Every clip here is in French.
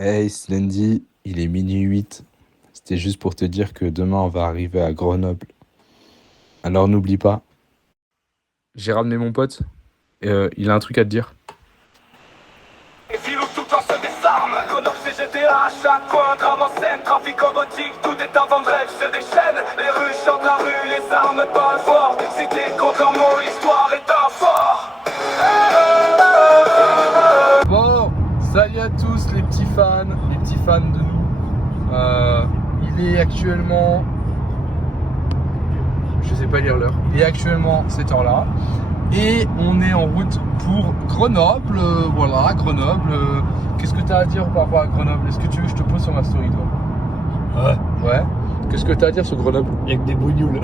Hey Slendy, il est minuit 8. C'était juste pour te dire que demain on va arriver à Grenoble. Alors n'oublie pas. J'ai ramené mon pote. Il a un truc à te dire. Et si tout le temps se désarme, Grenoble c'est GTA, à chaque coin, drame en scène, trafic robotique, tout est en vendredi, se déchaîne, les rues chantent la rue, les armes parlent fort, cité contre un mot, l'histoire est un fort. Bon, salut à tous les petits fans de nous. Il est actuellement... Je sais pas lire l'heure. Il est actuellement cette heure-là. Et on est en route pour Grenoble. Voilà, Grenoble. Qu'est-ce que tu as à dire par rapport à Grenoble? Est-ce que tu veux que je te pose sur ma story, toi? Ouais. Qu'est-ce que tu as à dire sur Grenoble? Il y a que des bougnoules.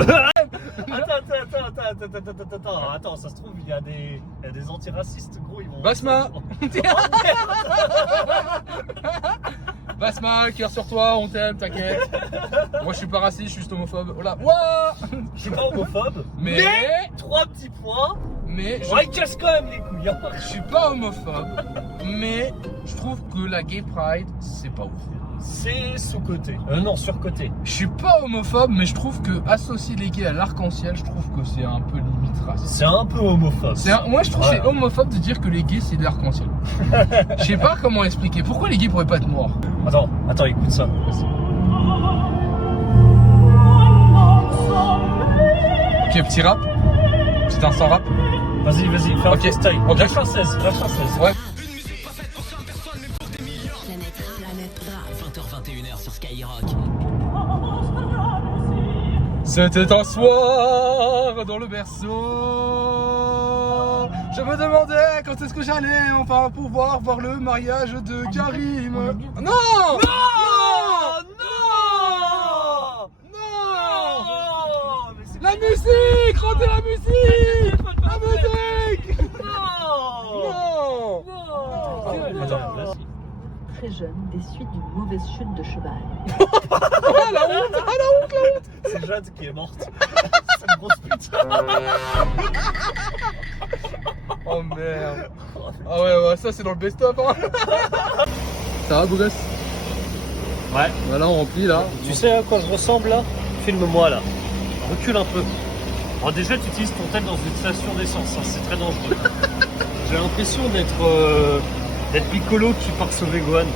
Attends, ça se trouve, il y a des antiracistes, gros, ils vont... Basma. Basma, cœur sur toi, on t'aime, t'inquiète. Moi je suis pas raciste, je suis juste homophobe. Oh là, ouah. Je suis pas homophobe, Mais 3 petits points. Mais Ouais, il casse quand même les couilles, hein. je suis pas homophobe, mais je trouve que la gay pride, c'est pas ouf. C'est sous-côté. Non, sur-côté. Je suis pas homophobe, mais je trouve que associer les gays à l'arc-en-ciel, je trouve que c'est un peu limite raciste. C'est un peu homophobe. Moi je trouve que c'est homophobe de dire que les gays c'est de l'arc-en-ciel. Je sais pas comment expliquer. Pourquoi les gays pourraient pas être noirs? Attends, écoute ça. Ok, petit rap. Petit instant rap. Vas-y, fais un Ok. freestyle. Ok. La française. Ouais. 20h21h sur Skyrock. C'était un soir dans le berceau. Je me demandais quand est-ce que j'allais enfin pouvoir voir le mariage de Karim. Non. La musique, rendez la musique. La musique. Non. Attends, Très jeune, des suites d'une mauvaise chute de cheval. Ah la honte. c'est Jade qui est morte. C'est une grosse pute. Oh merde. Ah ouais, ça c'est dans le best-of hein. Ça va beau gosse? Ouais. Voilà, on remplit là. Tu sais à quoi je ressemble là? Filme-moi là. Recule un peu. Alors déjà tu utilises ton tel dans une station d'essence, hein. C'est très dangereux. J'ai l'impression d'être Piccolo qui part sauver Gohan.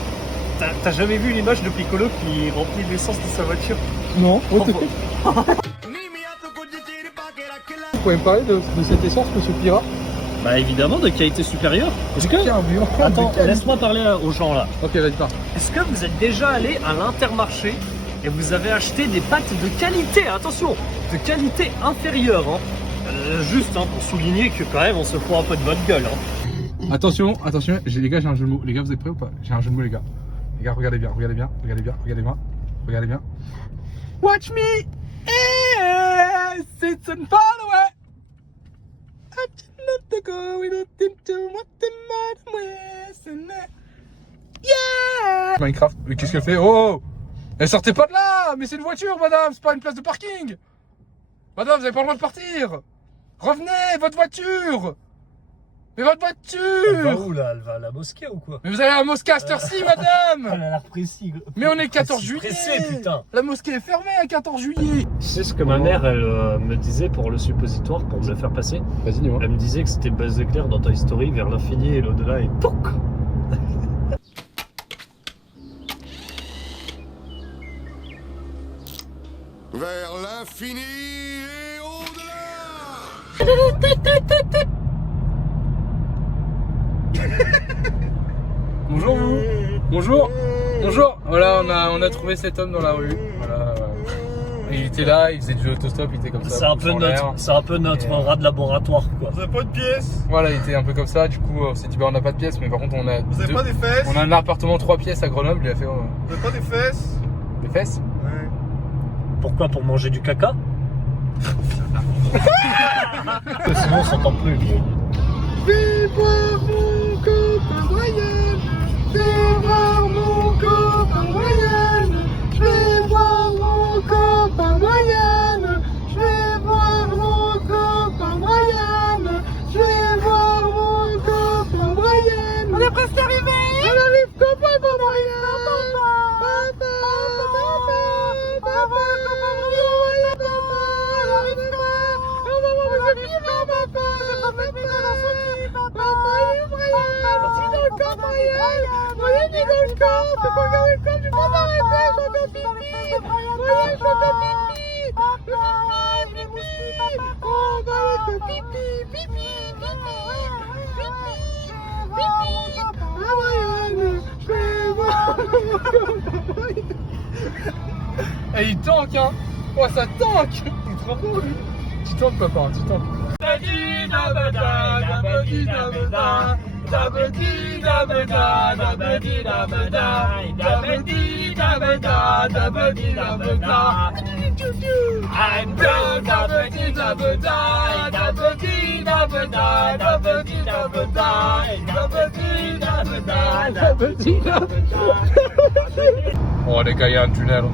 T'as jamais vu l'image de Piccolo qui remplit l'essence de sa voiture? Non. Vous pouvez me parler de cette essence, monsieur Pira? Bah évidemment de qualité supérieure. Est-ce que... Attends, laisse-moi parler aux gens là. Ok, vas-y, pars. Est-ce que vous êtes déjà allé à l'Intermarché et vous avez acheté des pâtes de qualité, attention, de qualité inférieure, hein. Juste hein, pour souligner que quand même on se fout un peu de votre gueule, hein. Attention, les gars, j'ai un jeu de mots. Les gars, vous êtes prêts ou pas? J'ai un jeu de mots, les gars. Les gars, regardez bien. Regardez bien. Watch me, it's on far away. Yeah. Minecraft, mais qu'est-ce qu'elle fait? Oh, elle sortait pas de là. Mais c'est une voiture, madame, c'est pas une place de parking. Madame, vous avez pas le droit de partir. Revenez, votre voiture. Mais votre Elle va voiture. où là? Elle va à la mosquée ou quoi? Mais vous allez à la mosquée à cette heure-ci, madame. Elle a l'air précis. Mais on est le 14 juillet. Pressé, putain. La mosquée est fermée à 14 juillet. Tu sais ce que ma mère elle me disait pour le suppositoire, pour me le faire passer? Vas-y, dis-moi. Elle me disait que c'était Buzz éclair dans Toy Story vers l'infini et l'au-delà et pouc. Vers l'infini et au-delà. Bonjour vous. Bonjour. Voilà, on a trouvé cet homme dans la rue. Voilà. Il était là, il faisait du autostop, il était comme ça. C'est un peu notre rat de laboratoire quoi. Vous avez pas de pièces? Voilà, il était un peu comme ça. Du coup, on s'est dit bah on n'a pas de pièces, mais par contre on a. Vous avez pas des fesses? On a un appartement 3 pièces à Grenoble. Il a fait Vous avez pas des fesses? des fesses. Ouais. Pourquoi? Pour manger du caca? Sinon on s'entend plus. Fais voir mon copain Brian. Fais voir mon copain Brian. Je vais voir mon copain Brian. Je vais voir mon copain Brian. Je vais voir mon copain Brian. On est presque arrivé. On arrive copain Brian. Moyen du volcan, c'est pas grave, je peux pas m'arrêter, je vais faire pipi. Moyen, je vais faire pipi. Pipi. Oh, bah, je fais pipi, pipi. Ah, Moyen, je vais voir. Et il tank, hein. Oh, ça tank. Il est trop beau, lui. Tu tank, papa, tu tank. I'm done, Oh les gars, il y a un tunnel.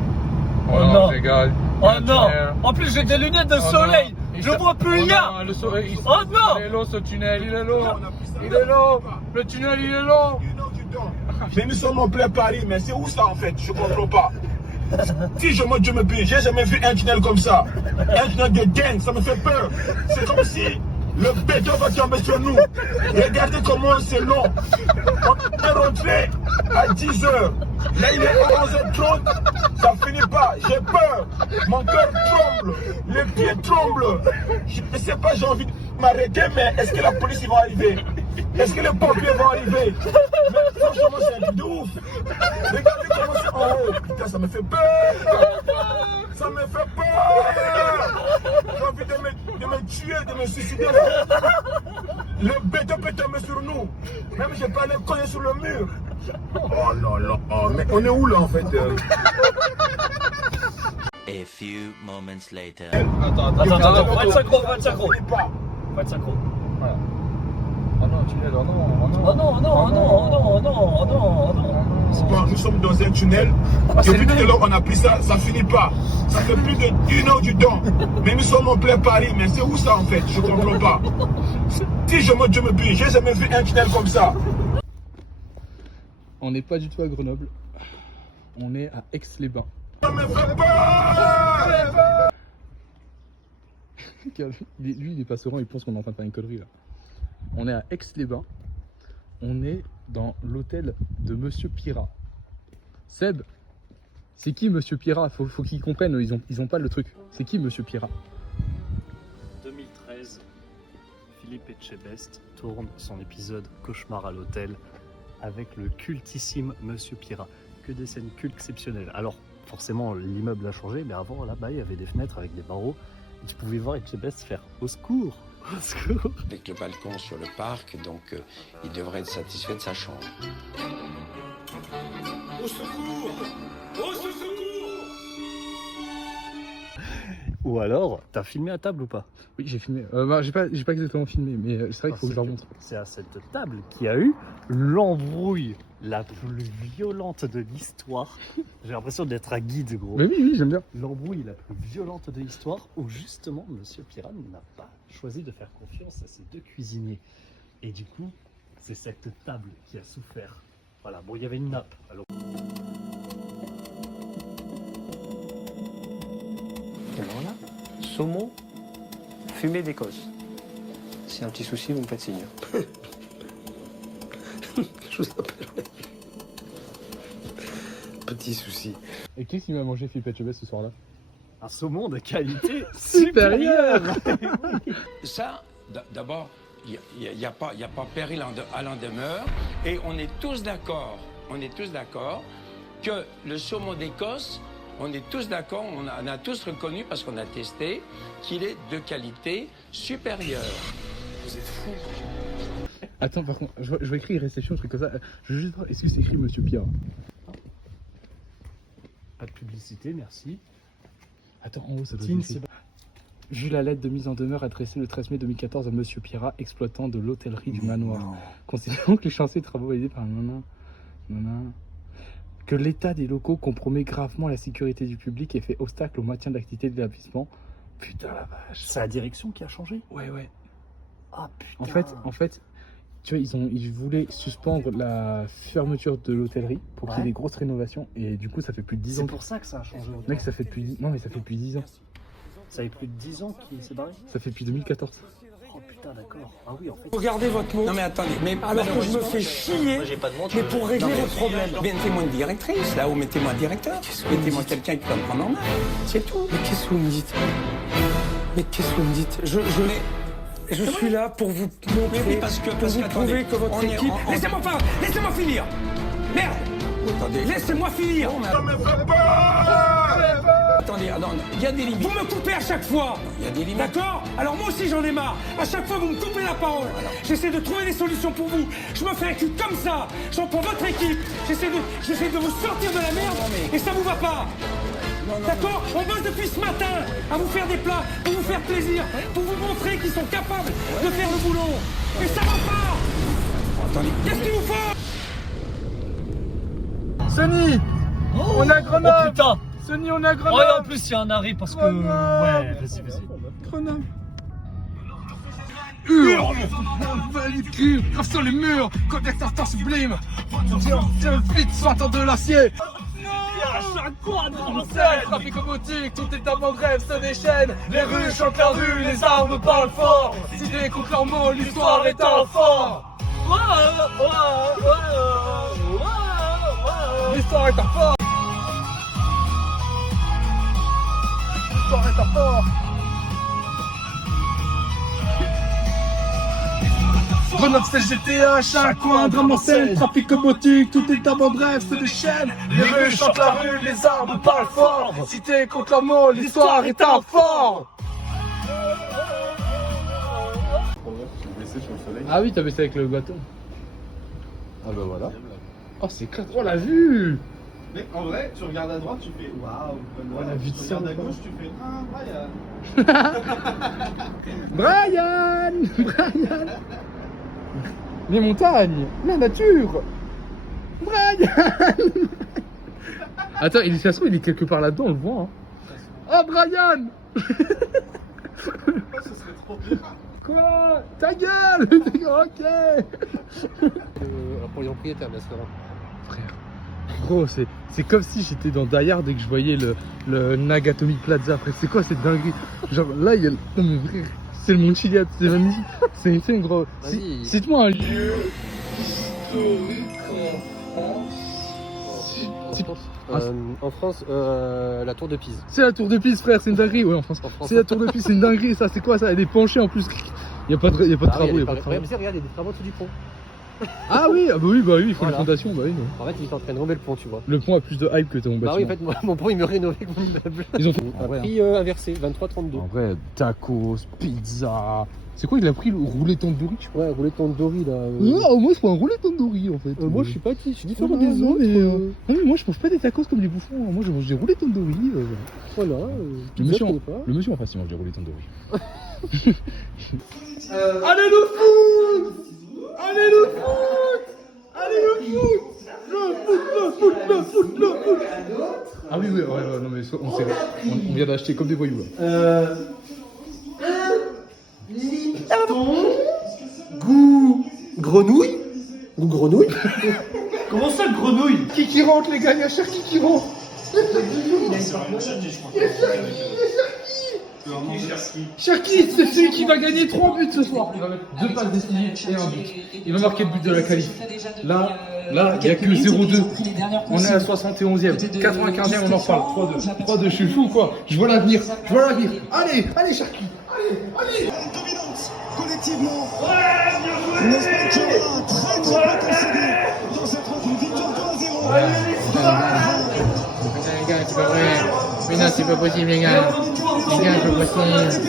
Oh non. Les gars, Oh non! En plus, j'ai des lunettes de soleil! Je vois plus rien! Le soleil, Oh non! il est long ce tunnel, il est long. Il est long. Le tunnel, il est long. Mais nous sommes en plein Paris, mais c'est où ça en fait? Je comprends pas. Si je monte, je me plie. J'ai jamais vu un tunnel comme ça. Un tunnel de gang, ça me fait peur. C'est comme si le béton va tomber sur nous. Regardez comment c'est long. On est rentré à 10h. Là, il est 11h30. Ça finit pas. J'ai peur. Mon cœur tremble. Les pieds tremblent. Je ne sais pas, j'ai envie de m'arrêter, mais est-ce que la police va arriver? Est-ce que les pompiers vont arriver? Mais franchement, c'est un truc de ouf. Regardez comment c'est en haut. Putain, ça me fait peur. Ça me fait peur. J'ai envie de me tuer, de me suicider. Le béton peut tomber sur nous. Même j'ai pas les coller sur le mur. Oh là là. Oh, mais on est où là en fait? A few moments later. Attends, faut être synchro, faut être synchro. Faut être synchro. Voilà. Oh non, tunnel, oh non, oh non. Bon, nous sommes dans un tunnel. Depuis tout à l'heure, on a pris ça, ça finit pas. Ça fait plus d'1 heure du temps. Mais nous sommes en plein Paris. Mais c'est où ça en fait? Je comprends pas. Si je monte, je me plie. J'ai jamais vu un tunnel comme ça. On n'est pas du tout à Grenoble. On est à Aix-les-Bains. Ça me fait peur. Lui, il est pas serein, il pense qu'on est en train de faire une connerie là. On est à Aix-les-Bains. On est dans l'hôtel de Monsieur Pirat. Seb, c'est qui Monsieur Pirat? Faut qu'ils comprennent, ils ont pas le truc. C'est qui Monsieur Pirat? 2013, Philippe Etchebest tourne son épisode Cauchemar à l'hôtel avec le cultissime Monsieur Pirat. Que des scènes cultes exceptionnelles. Alors, forcément, l'immeuble a changé, mais avant, là-bas, il y avait des fenêtres avec des barreaux. Et tu pouvais voir Etchebest faire « Au secours ! Au secours !» Avec le balcon sur le parc, donc il devrait être satisfait de sa chambre. Au secours. Au secours. Ou alors, t'as filmé à table ou pas? Oui, j'ai filmé. J'ai pas exactement filmé, mais c'est vrai qu'il faut que je leur montre. C'est à cette table qu'il y a eu l'embrouille la plus violente de l'histoire. J'ai l'impression d'être un guide, gros. Mais oui, j'aime bien. L'embrouille la plus violente de l'histoire où justement Monsieur Pirat n'a pas choisi de faire confiance à ses deux cuisiniers. Et du coup, c'est cette table qui a souffert. Voilà, bon, il y avait une nappe. Alors... Et voilà, saumon fumé d'Écosse. C'est un petit souci, vous me faites signe. Je vous appellerai. Petit souci. Et qu'est-ce qu'il m'a mangé Philippe Etchebest ce soir-là? Un saumon de qualité supérieure. Ça, d'abord, il n'y a pas péril à l'en demeure. Et on est tous d'accord que le saumon d'Écosse, on est tous d'accord, on a tous reconnu, parce qu'on a testé, qu'il est de qualité supérieure. Vous êtes fous. Attends, par contre, je vois écrit réception, un truc comme ça. Je veux juste voir, est-ce que c'est écrit Monsieur Pirat? Pas de publicité, merci. Attends, en haut, ça doit Tine, être écrit. Vu la lettre de mise en demeure adressée le 13 mai 2014 à Monsieur Pirat, exploitant de l'hôtellerie du Manoir. Considérant que les chantiers de travaux réalisés par que l'état des locaux compromet gravement la sécurité du public et fait obstacle au maintien de l'activité de l'établissement. Putain la vache. C'est la direction qui a changé. Ouais. Ah putain. En fait, tu vois, ils voulaient suspendre la fermeture de l'hôtellerie pour qu'il y ait des grosses rénovations et du coup ça fait plus de 10 ans. C'est pour ça que ça a changé. Mec, ça fait depuis 10 ans. Ça fait plus de 10 ans qu'il s'est barré. Ça fait depuis 2014. Oh putain. putain, d'accord. Ah oui, en fait. Regardez votre montre. Non mais attendez, mais alors que je me fais chier, Moi, j'ai pas de montre. mais pour régler les problèmes. Mettez-moi une directrice, là, ou mettez-moi un directeur. Mettez-moi quelqu'un qui va me prendre en main. C'est tout. Mais qu'est-ce que vous me dites? Mais qu'est-ce que vous me dites? Je suis là pour vous montrer, oui, parce que vous prouver que votre équipe... Laissez-moi finir. Merde. Attendez. Laissez-moi finir. Ça me fait peur. Attendez, il y a des limites. Vous me coupez à chaque fois. Il y a des limites. D'accord? Alors moi aussi j'en ai marre. À chaque fois vous me coupez la parole. J'essaie de trouver des solutions pour vous. Je me fais un cul comme ça. J'en prends votre équipe. J'essaie de vous sortir de la merde. Et ça vous va pas. D'accord? On bosse depuis ce matin à vous faire des plats, pour vous faire plaisir, pour vous montrer qu'ils sont capables de faire le boulot. Et ça va pas. Attendez. Qu'est-ce qu'il vous faut? Sonny, on a Grenoble. Oh putain. Sonny, on a Oh, Grenoble. et en plus, il y a un arrêt parce que. Ouais, vas-y. Grenoble. Hurle, envahit le cul, grave sur les murs, codex instant sublime. Tiens, vite, soignant de l'acier. À chaque coin de trafic robotique, tout est avant grève, se déchaîne. Les rues chantent la rue, les armes parlent fort. Idées contre leurs mots, l'histoire est un fort. L'histoire est un fort. L'histoire est un fort. Grenoble c'est GTA, chaque coin, drame en scène, trafic robotique, tout est avant bref, se déchaîne. Les rues chantent la rue, les arbres parlent fort. Cité contre leur mot, l'histoire est un fort. Ah oui, t'as baissé avec le bâton. Ah bah voilà. Oh c'est clair, oh la vue. Mais en vrai, tu regardes à droite, tu fais waouh. La vue de Tu regardes à gauche, tu fais Brian. Les montagnes, la nature. Brian. Attends, il est quelque part là-dedans, on le voit. Hein. Oh Brian. Ce serait trop bien. Quoi? Ta gueule. Ok. Pour les propriétaires, bien sûr. Frère. Gros, c'est comme si j'étais dans Die Hard et que je voyais le Nagatomi Plaza. Frère, c'est quoi cette dinguerie? Genre là, il y a. Non mais frère, c'est le Mont Chiliad, c'est magnifique. C'est une gros. Cite-moi un lieu historique En France, la tour de Pise. C'est la tour de Pise, frère, c'est une dinguerie. Ouais, en France. C'est la tour de Pise, c'est une dinguerie. Ça, c'est quoi ça? Elle est penchée en plus. Il n'y a pas de travaux. Mais regarde, il y a des travaux sous du pont. Ah oui, ah bah oui, il faut les fondations, bah oui. Non. En fait, ils sont en train de rénover le pont, tu vois. Le pont a plus de hype que ton bâtiment. Bah oui, en fait, mon pont il me rénové que mon immeuble. Ils ont fait Prix inversé, 23,32. En vrai, tacos, pizza. C'est quoi, il a pris le roulé tandoori? Ouais, roulé tandoori là. Non, moi je prends un roulé tandoori en fait. Moi je suis pas je suis différent des des autres. autres. Non, mais moi je mange pas des tacos comme les bouffons. Moi je mange des roulés tandoori. Voilà. Le monsieur en face il mange des roulés tandoori. Allez le foot! Allez le foot! Allez le foot! Le foot! Ah oui, non mais on vient d'acheter comme des voyous là. Lipton, goût grenouille. Goût grenouille. Comment ça, grenouille? Qui rentre les gars, il y a Cherki qui rentre. Cherki, c'est celui qui va gagner 3 buts ce soir. Il va mettre 2 passes décisives et un but. Il va marquer le but de la qualif. Là, il n'y a que 0-2. On est à 71e. 95e, on en reparle. 3-2. 3-2, je suis fou ou quoi? Je vois l'avenir. Allez, Cherki. Allez. Dominante, collectivement. Ouais, bien joué. Qui aura très concédé dans cette rencontre, une victoire 2-0. Les gars, c'est pas vrai. Mais non, c'est pas possible, les gars. Les gars, c'est pas possible.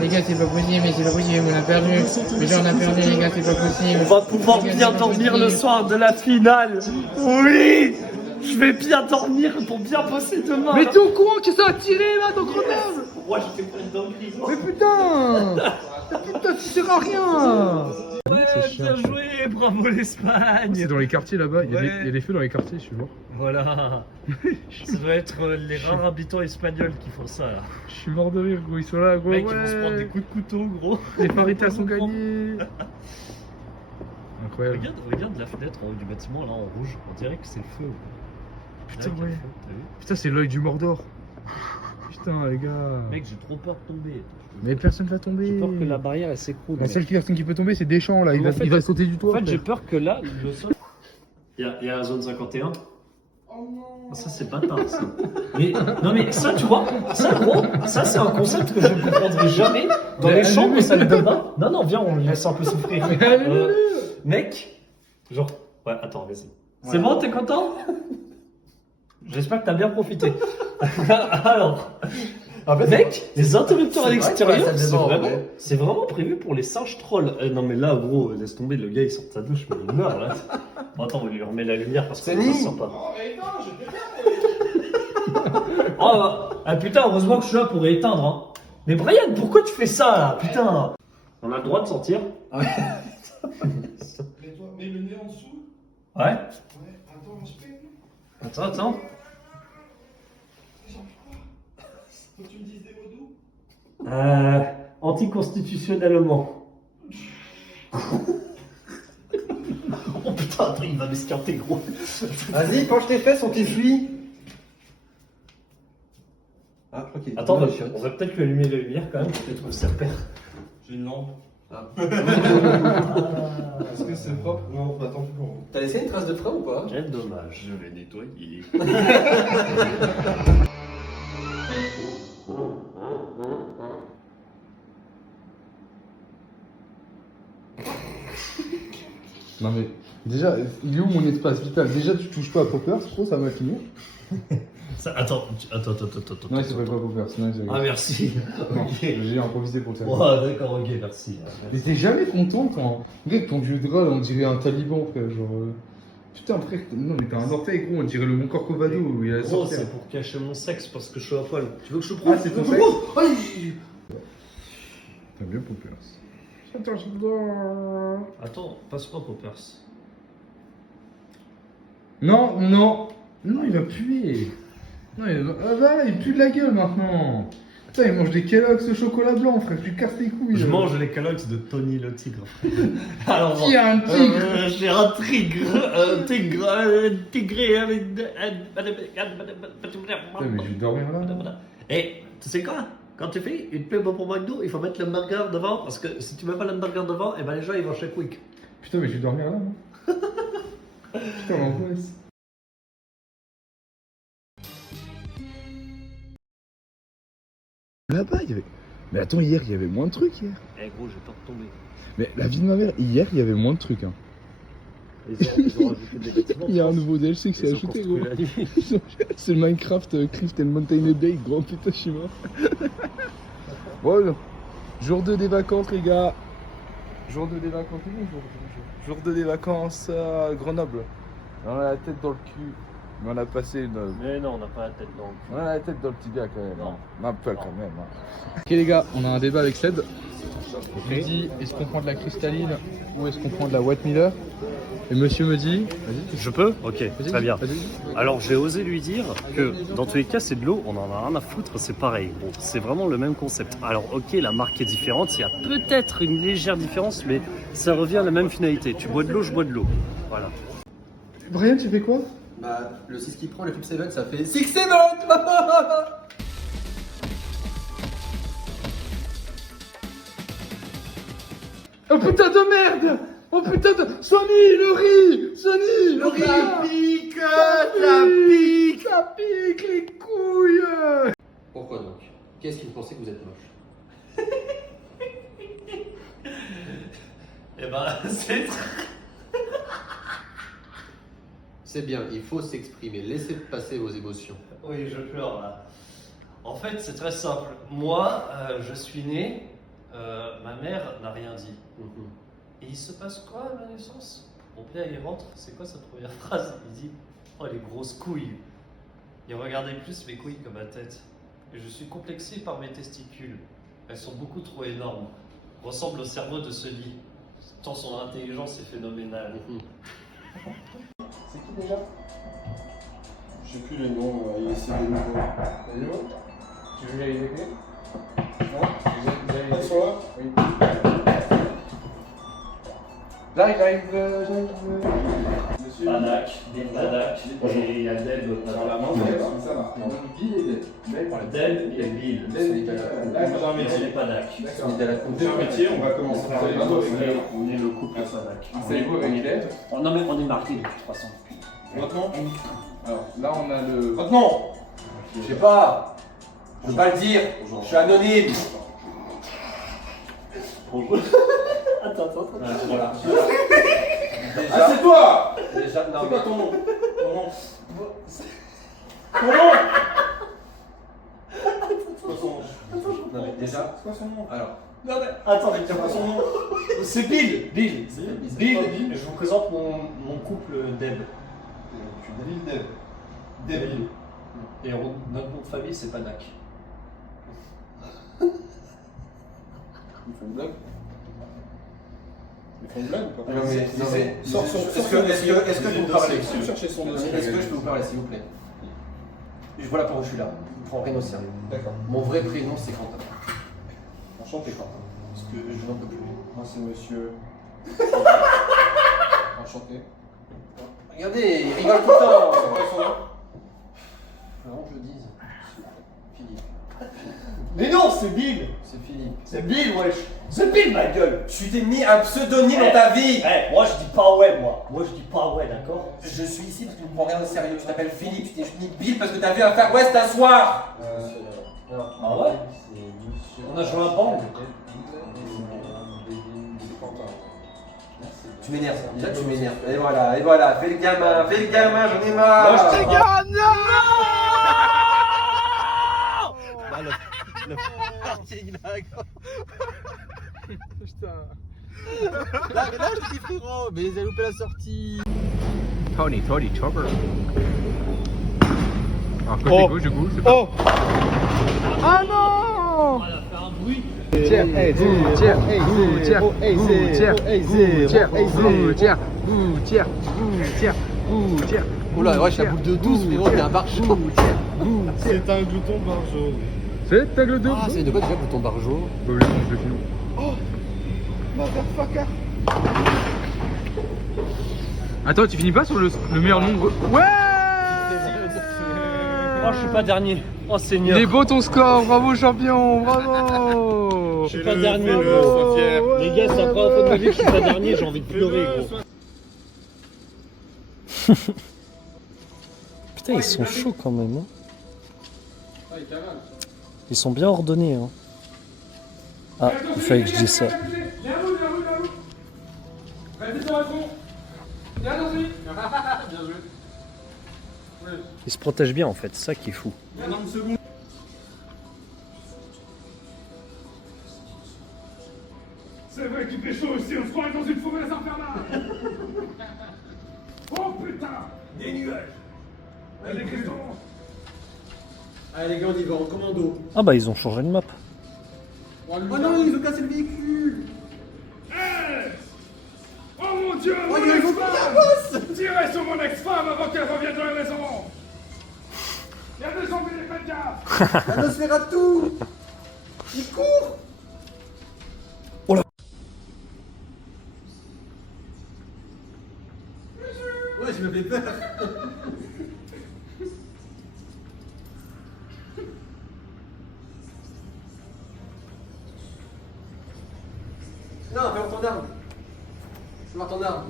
Les gars, c'est pas possible, mais c'est pas possible, on a perdu. Mais genre, on a perdu, les gars, c'est pas possible. On va pouvoir bien dormir le soir de la finale. Oui, je vais bien dormir pour bien bosser demain. Mais t'es au courant que ça a tiré là dans Grenoble? Moi, je fais pas une dinguerie. Mais putain, tu sers à rien. Ouais, bien joué, bravo l'Espagne. C'est dans les quartiers là-bas, il y a des feux dans les quartiers, je suis mort. Voilà. Ça doit être les rares habitants espagnols qui font ça là. Je suis mort de rire, gros, ils sont là, gros. Les mecs, ils vont se prendre des coups de couteau, gros. Les Faritas sont gagnés. Incroyable. Regarde la fenêtre en haut du bâtiment là en rouge, on dirait que c'est le feu. Putain, Là, ouais. le feu, t'as vu? Putain, c'est l'œil du Mordor. putain, les gars. Mec, j'ai trop peur de tomber. Mais personne va tomber. J'ai peur que la barrière elle s'écroule. La seule personne qui peut tomber, c'est Deschamps là. Il va sauter du toit. En fait, j'ai peur que là, le sol. Il y a la zone 51. Ça, c'est pas tard, ça. Mais, non, mais ça, tu vois, ça, gros, ça, c'est un concept que je ne comprendrai jamais dans les chambres, ça le donne pas. Non, non, viens, on le laisse un peu souffrir. Mec, genre, ouais, attends, vas-y. C'est bon, t'es content? J'espère que t'as bien profité. Alors, mec, les interrupteurs à l'extérieur, c'est vraiment prévu pour les singes trolls. Non, mais là, gros, laisse tomber, le gars, il sort de sa douche, mais il meurt, là. Attends, on lui remet la lumière parce que ça sent pas. Oh, ah putain, heureusement que je suis là pour éteindre. Hein. Mais Brian, pourquoi tu fais ça là? Putain. On a le droit de sortir. Mets le nez en dessous. Ouais. Attends, respect. Attends. Faut que tu me dises des mots doux. Anticonstitutionnellement. Oh putain, attends, il va m'esquinter, gros. Vas-y, penche tes fesses, on t'essuie. Ah, je crois qu'il est. Attends, on va peut-être lui allumer la lumière quand même, peut-être que ça perd. J'ai une lampe. Ah. Est-ce que c'est propre? Non, attends plus pour vous. T'as laissé une trace de frein ou pas? Quel dommage, je vais nettoyer. Non mais déjà, il est où mon espace vital? Déjà tu touches pas à Poppers, je trouve ça va finir. Attends. Non il s'appelle pas Poppers, sinon il Ah merci. Okay. J'ai improvisé pour le savoir. Oh d'accord, ok, merci. Mais t'es jamais content quand... Mec, ton vieux drap, on dirait un taliban frère, genre... Putain frère, non mais t'as un orteil gros, on dirait le Mont Corcovado où il a Gros, sorti. c'est pour cacher mon sexe parce que je suis à poil. Tu veux que je te prouve? Ah c'est ton sexe? T'as bien Poppers. Attends, je dois... Attends, passe-moi Poppers. Non, il va puer. Non, il pue de la gueule maintenant. Putain, il mange des Kellogg's au chocolat blanc, frère, tu casses les couilles. Je mange les Kellogg's de Tony le tigre. Alors, qui a un tigre? J'ai un tigre avec... Putain, mais je vais dormir là. Et tu sais quoi? Quand tu fais une pub pour McDo, il faut mettre le burger devant parce que si tu mets pas le burger devant, et ben les gens ils vont chez Quick. Putain, mais je vais dormir là, non? Putain, l'angoisse. Là-bas, il y avait... Mais attends, hier, il y avait moins de trucs, hier. Eh gros, j'ai peur de tomber. Mais la vie de ma mère, hier, il y avait moins de trucs, hein. Ils ont rajouté des bâtiments. Il y a un nouveau DLC qui s'est ajouté, gros. C'est le Minecraft Crypt and Mountain Day, gros putain, je suis mort. Bon, jour 2 des vacances, les gars. Jour 2 des vacances, jour 2 des vacances à Grenoble. On a la tête dans le cul, mais on a passé une... Mais non, on n'a pas la tête dans le cul. On a la tête dans le tibia quand même. Non. Un peu quand même. Hein. Ok les gars, on a un débat avec Ced. Je lui dis, est-ce qu'on prend de la cristalline ou est-ce qu'on prend de la White Miller? Et monsieur me dit... Vas-y. Je peux? Ok, très bien. Vas-y. Alors j'ai osé lui dire que dans tous les cas c'est de l'eau, on en a rien à foutre, c'est pareil. Bon, c'est vraiment le même concept. Alors ok, la marque est différente, il y a peut-être une légère différence, mais ça revient à la même finalité. Tu bois de l'eau, je bois de l'eau. Voilà. Brian, tu fais quoi? Bah, le 6 qui prend, le flip 7, ça fait 6-7. Oh putain de merde! Oh putain de... Sonny, le riz! Sonny, le riz! Ça pique les couilles! Pourquoi donc? Qu'est-ce qui vous pensez que vous êtes moche? Eh ben, c'est... C'est bien, il faut s'exprimer, laissez passer vos émotions. Oui, je pleure là. En fait, c'est très simple. Moi, je suis né, ma mère n'a rien dit. Et il se passe quoi à ma naissance? Mon père, il rentre, c'est quoi sa première phrase? Il dit « Oh, les grosses couilles !» Il regardait plus mes couilles que ma tête. Et je suis complexé par mes testicules. Elles sont beaucoup trop énormes. Ressemblent au cerveau de ce lit. Tant son intelligence est phénoménale. C'est qui déjà? Je sais plus les noms, c'est des nouveaux. Les nouveaux? Tu veux les écrire? Ils sont là? Oui. J'arrive. Padak, Padak, et il y a Deb. Deb et Bill. Là, c'est dans un métier. Et Padak. C'est un métier, on va commencer par les mots avec Claire. On est le couple Padak. C'est les mots avec Claire. Non mais on est marqué de toute façon. Maintenant, alors là on a le. Maintenant, je sais pas. Je veux pas le dire. Je suis anonyme. Attends. Voilà. Ah, c'est toi. Déjà, non. C'est quoi ton nom? Ton nom? C'est quoi son nom? Non, mais déjà. C'est quoi son nom? Alors. Non mais attendez, C'est quoi son nom? c'est Bill. Bill. Bill. Je vous présente mon couple Deb. Tu Deb. Débile. Et notre nom de famille c'est Padak. Il fait une blague? Il fait une blague ou pas? Non mais, Sors son. est-ce que vous me parlez? Si vous cherchez son dossier. Est-ce que je peux vous parler, s'il vous plaît? Voilà pourquoi je suis là. Je prends rien au sérieux. D'accord. Mon vrai prénom, c'est Quentin. Enchanté, Quentin. Parce que je n'en peux plus. Moi, c'est monsieur. Enchanté. Regardez, il rigole tout le temps. C'est quoi son nom? Vraiment que je le dise. Philippe. Mais non, c'est Bill. C'est Philippe. C'est Bill, wesh. C'est Bill, ma gueule. Tu t'es mis un pseudonyme dans ta vie. Moi je dis pas ouais, moi. Moi je dis pas ouais, d'accord. Je suis ici parce que tu ne prends rien au sérieux. Tu t'appelles Philippe, tu t'es mis Bill parce que t'as vu un Far West un soir. Ah ouais. On a joué un bang. Tu m'énerves, déjà tu m'énerves. Et voilà, fais le gamin, j'en ai marre. Moi je te Regarde, non. Putain. Là, je dis frérot, mais ils ont loupé la sortie. Tony Chopper. Alors, côté gauche, du coup, c'est pas. Oh. Ah non. On a fait un bruit. Tiens, Oula, ouais, je la boule de 12, frérot, t'es un barjot. c'est un glouton barjot. C'est ta de. Ah, c'est de quoi déjà bouton barjot? Bah oui, je filme. Oh, motherfucker. Attends, tu finis pas sur le meilleur nombre? Ouais. Oh, je suis pas dernier. Oh Seigneur. Il est beau ton score, bravo champion, bravo. Je suis pas dernier, gros. Les gars, c'est la première fois de ma vie que je suis pas dernier, j'ai envie de pleurer, gros. Putain, ils sont chauds quand même. Hein. Ils sont bien ordonnés. Hein. Ah, il fallait que je dise ça. Ils se protègent bien en fait, c'est ça qui est fou. C'est vrai qu'il fait chaud aussi, on se croirait dans une fournaise infernale. Oh putain, des nuages. Des cristaux. Allez les gars, on y va en commando. Ah bah ils ont changé de map. Oh non, ils ont cassé le véhicule. Hey. Oh mon dieu, Oh, mon il y a ex-femme. Tirez sur mon ex-femme avant qu'elle revienne dans la maison. Il y a des zombies, faites gaffe. La Nosferatu. Il court. Oh là. Ouais, je me fais peur. Non, fais voir ton arme. Fais voir ton arme.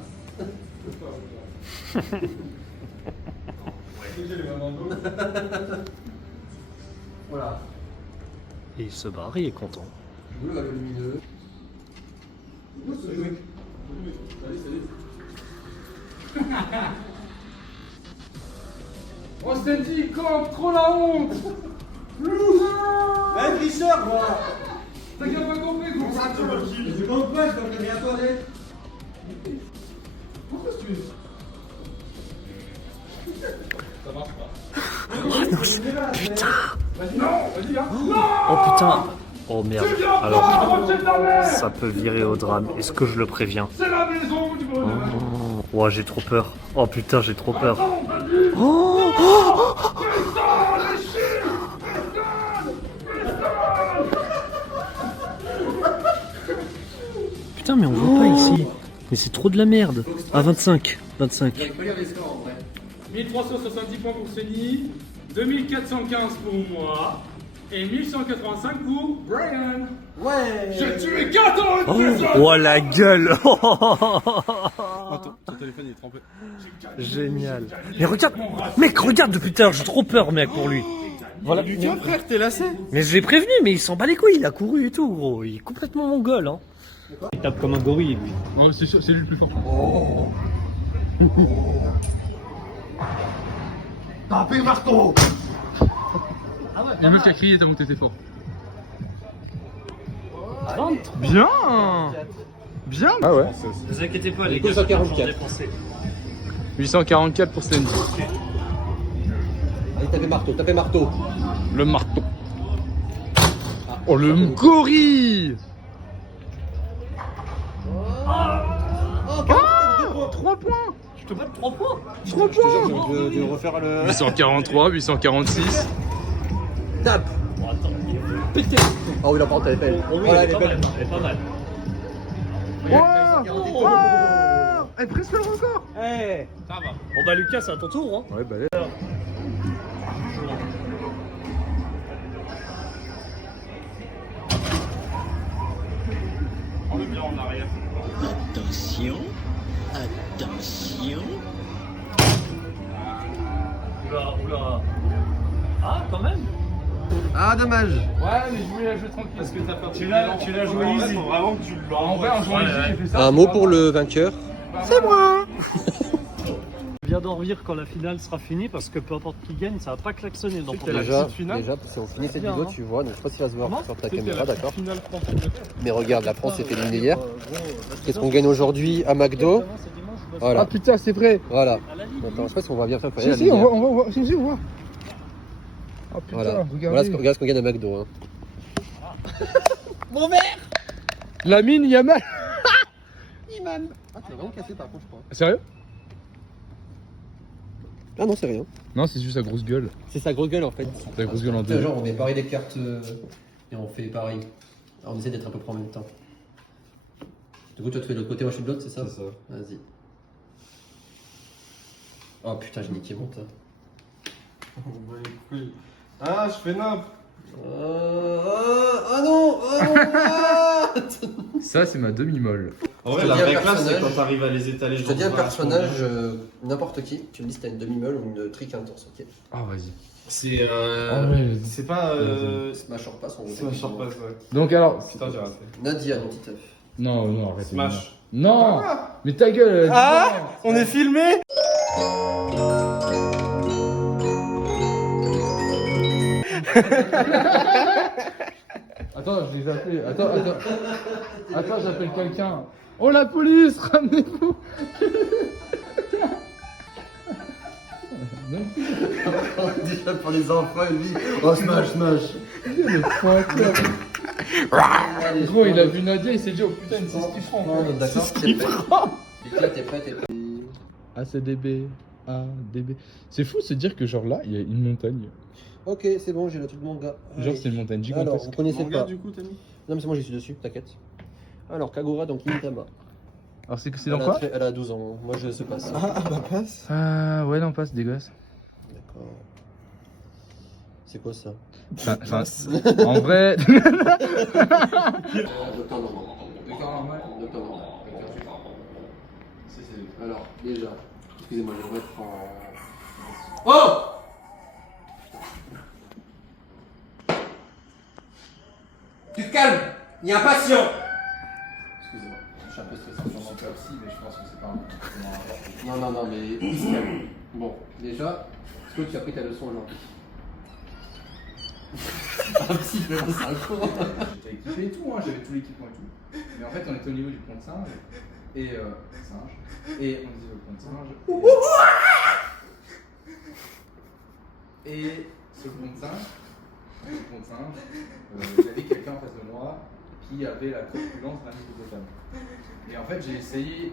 Voilà. Et il se barre, il est content. Bleu, le lumineux. Oh Sandy, comme trop la honte. Ouais, tricheur, moi. T'as qu'à pas compris, gros. Je compte pas, je compte bien toi, Pourquoi tu es... Ça marche pas. Putain. Non, vas-y, hein. Non. Oh putain. Oh merde. Alors, ça peut virer au drame. Est-ce que je le préviens? C'est la maison du bonheur. Oh, j'ai trop peur. Oh putain, j'ai trop peur. Putain, mais on voit pas ici. Mais c'est trop de la merde. À 25. 25. Il faut lire les scores en vrai. 1370 points pour Sunny, 2415 pour moi et 1185 pour Brian. Ouais. J'ai tué 14 personnes. Oh la gueule. Ton téléphone il est trempé. Génial. Mais regarde, mec, regarde depuis tout à l'heure, j'ai trop peur, mec, pour lui. Voilà. Lucas, frère, t'es lassé? Mais je l'ai prévenu, mais il s'en bat les couilles, il a couru et tout, gros. Il est complètement mongol, hein. Il tape comme un gorille, et puis. Oh, c'est sûr, c'est lui le plus fort. Tapez marteau! Le mec qui a crié tellement que t'étais fort. Bien! Bien! Ah ouais. Ne vous inquiétez pas, les gars, 844. 844 pour Stanley. Allez, tapez marteau. Le marteau. Oh, le gorille! 3 points! Je te bats de 3 points. 3 points! Je vais refaire le. 843, 846. Tape! Bon, attends, Pété! Oh oui, la porte elle est belle. pour lui, Voilà, elle est pas mal. Elle est pas mal. Oh! Elle presque le record! Eh, ça va. Bon bah Lucas, c'est à ton tour, hein. Ouais, bah allez. On le bien en arrière. Attention, attention. Oula. Ah, quand même. Ah, dommage! Ouais, mais je voulais la jouer tranquille parce que t'as perdu. Tu l'as joué easy. Vraiment que tu l'as. En vrai, en jouant ici, j'ai fait ça. Un mot pour le vainqueur. C'est moi! Viens d'en rire quand la finale sera finie parce que peu importe qui gagne, ça va pas klaxonner dans ton Déjà, finale. si on finit cette bien, vidéo, hein. tu vois, donc je sais pas si ça se voit sur ta caméra, d'accord. Finale Mais regarde, la France s'est éliminée hier. Qu'est-ce qu'on gagne aujourd'hui à McDo? Voilà. Ah putain, c'est vrai! Voilà. Attends, je sais pas si on va bien faire. Si, on voit. Si, on voit. Ah putain, Voilà. regardez. Regarde ce qu'on gagne à McDo. Hein. La mine, il y a mal. Iman. Ah, tu l'as vraiment cassé par contre, je crois. Sérieux? Ah non, c'est rien. Non, c'est juste sa grosse gueule. C'est sa grosse gueule en fait. La grosse gueule en deux. Genre, on met pareil les cartes et on fait pareil. Alors, on essaie d'être à peu près en même temps. Du coup, toi, tu fais de l'autre côté, moi je suis de l'autre, c'est ça? C'est ça. Vas-y. Oh putain, j'ai niqué mon tas. Ah, je fais nappe. Ah non! Ça, c'est ma demi-molle. En Je vrai, te la dis un vraie classe, c'est personnage. quand t'arrives à les étaler. Je te dis un personnage, n'importe qui, tu me dis si t'as une demi-meule ou une trick intense, ok? Ah, vas-y. C'est ouais. c'est pas Smash or pass, on Smash or pass, ouais. Donc, alors. Putain, j'ai raté. Nadia, mon petit œuf. Non, arrête. Smash. Non! Mais ta gueule! Ah! On est filmé? Attends, je les appelle. Attends, j'appelle quelqu'un. Oh la police, ramenez-vous. Déjà pour les enfants, lui, oh smash. Gros, il a vu Nadia, il s'est dit oh putain, c'est ce qu'il prend. Non, d'accord, t'es prêt? T'es prêt? ACDB, ADB. C'est fou de se dire que genre là, il y a une montagne. Ok, c'est bon, j'ai le truc manga. Genre c'est une montagne Alors, gigantesque. vous connaissez Manga, pas? du coup, t'as mis? Non mais c'est moi, j'y suis dessus, t'inquiète. Alors, Kagura, donc Nintama. Alors c'est dans quoi? Elle a 12 ans, moi je se passe. Ah, bah passe. Ouais, non, passe, des gosses. D'accord. C'est quoi ça? Enfin, en vrai. Docteur Normand. Alors, déjà, excusez-moi, je vais mettre en... Oh! Tu te calmes! Il y a un patient! Excusez-moi, je suis un peu stressé sur mon cas aussi, mais je pense que c'est pas un... Non, mais il se calme. Bon, déjà, est-ce que tu as pris ta leçon aujourd'hui? Un petit peu, c'est un con. J'étais équipé et tout, hein, j'avais tout l'équipement et tout. Mais en fait, on était au niveau du pont de singe. Et on disait le pont de singe. Et ce pont de singe, j'avais quelqu'un en face de moi qui avait la corpulence d'un hippopotame. Et en fait, j'ai essayé.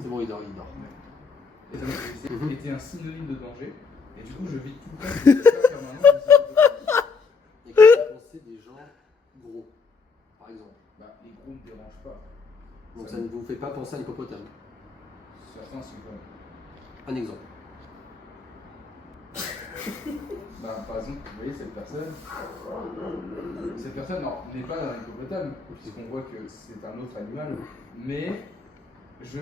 C'est bon, il dort. Et ça était un synonyme de danger. Et du coup, je vis tout le temps. remplacer des gens gros, par exemple. Bah, les gros me dérangent pas. Donc ça ne vous fait pas penser à un hippopotame. Certains, c'est quand même. Un exemple. Bah, par exemple, vous voyez cette personne non, n'est pas un hippopotame, puisqu'on voit que c'est un autre animal, mais je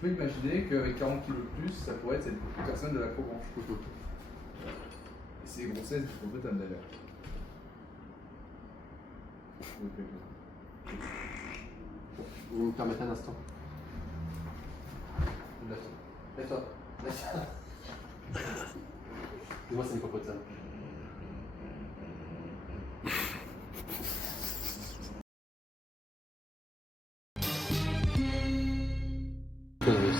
peux imaginer qu'avec 40 kg de plus, ça pourrait être cette personne de l'acrobranche. Et c'est les grossesses d'hippopotame d'ailleurs. Vous me permettez un instant. Lève-toi. Dis-moi, c'est un hippopotame.